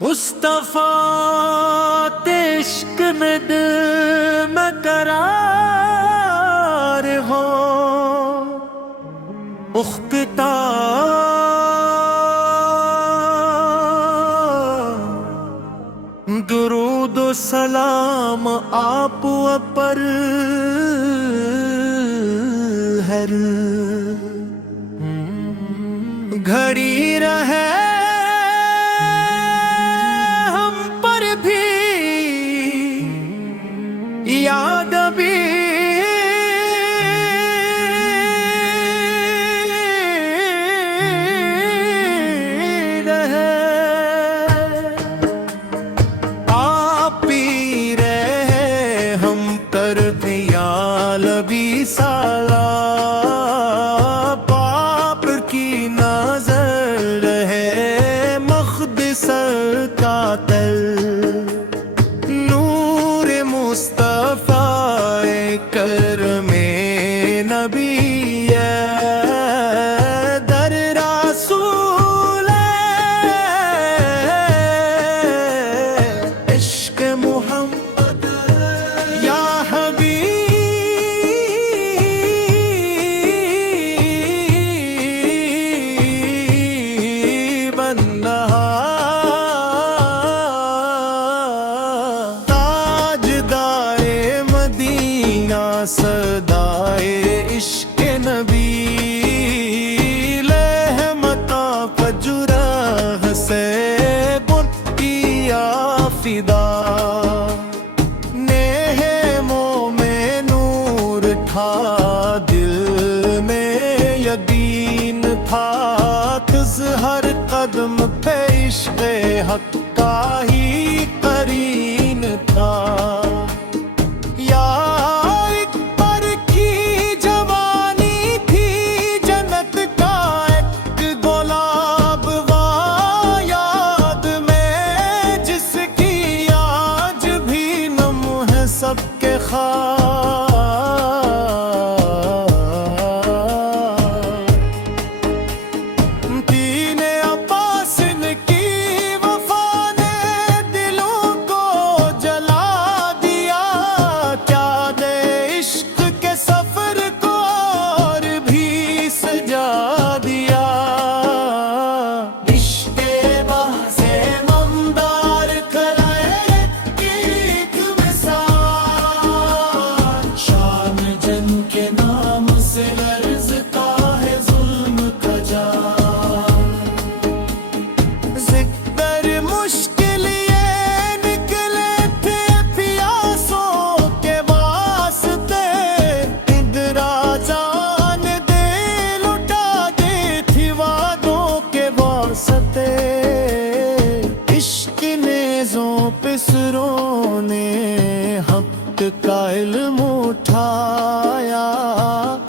مصطفیٰ عشق میں دل میں قرار ہو، اختا درود و سلام آپ پر ہر گھڑی رہے ہم پر بھی یاد بھی رہے، آپ ہی رہے ہم پر بھی یا لبی سالہ، باپ کی نظر رہے مقدسر کا تل، نور مصطفیٰ کرم نبی در رسول عشق محمد یا حبیب النہار، تاجدار مدینہ صدائے عشق نبی، لہمتا فجرہ سے بت کیا فدا، نیہموں میں نور تھا دل میں یقین تھا، ہر قدم پہ عشق حق کا ہی قرین تھا، یا ایک پر کی جوانی تھی جنت کا ایک گلاب وا یاد میں، جس کی آج بھی نم ہے سب کے خواب، پسروں نے حق کا علم اٹھایا،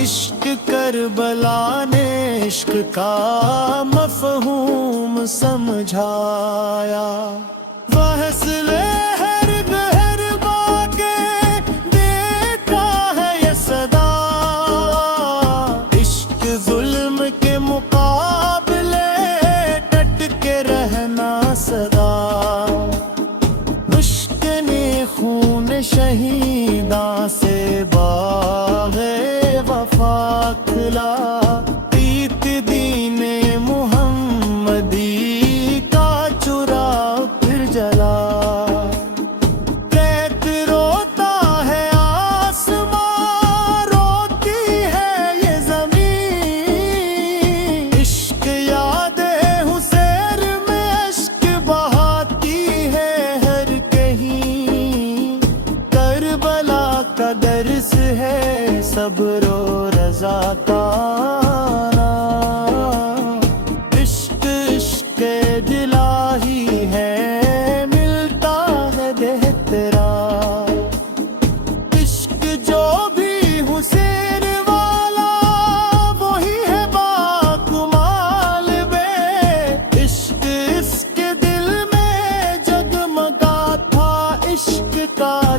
عشق کربلا نے عشق کا مفہوم سمجھایا، وحسل ہر گہر باقے دیتا ہے یہ صدا، عشق ظلم کے مقابلے ڈٹ کے رہنا صدا، خون شہیداں سے باغ وفا کھلا، پیت دین محمدی کا چرا پھر جلا، پریت روتا ہے آسمان روتی ہے یہ زمین، عشق یاد حسین میں عشق بہاتی ہے ہر کہیں، کربلا کا درس ہے صبر و رضا کا، عشق عشق الہی ہے ملتا ہے بہترا، عشق جو بھی حسین والا وہی ہے باکمال بے، عشق اس کے دل میں جگمگا تھا عشق کا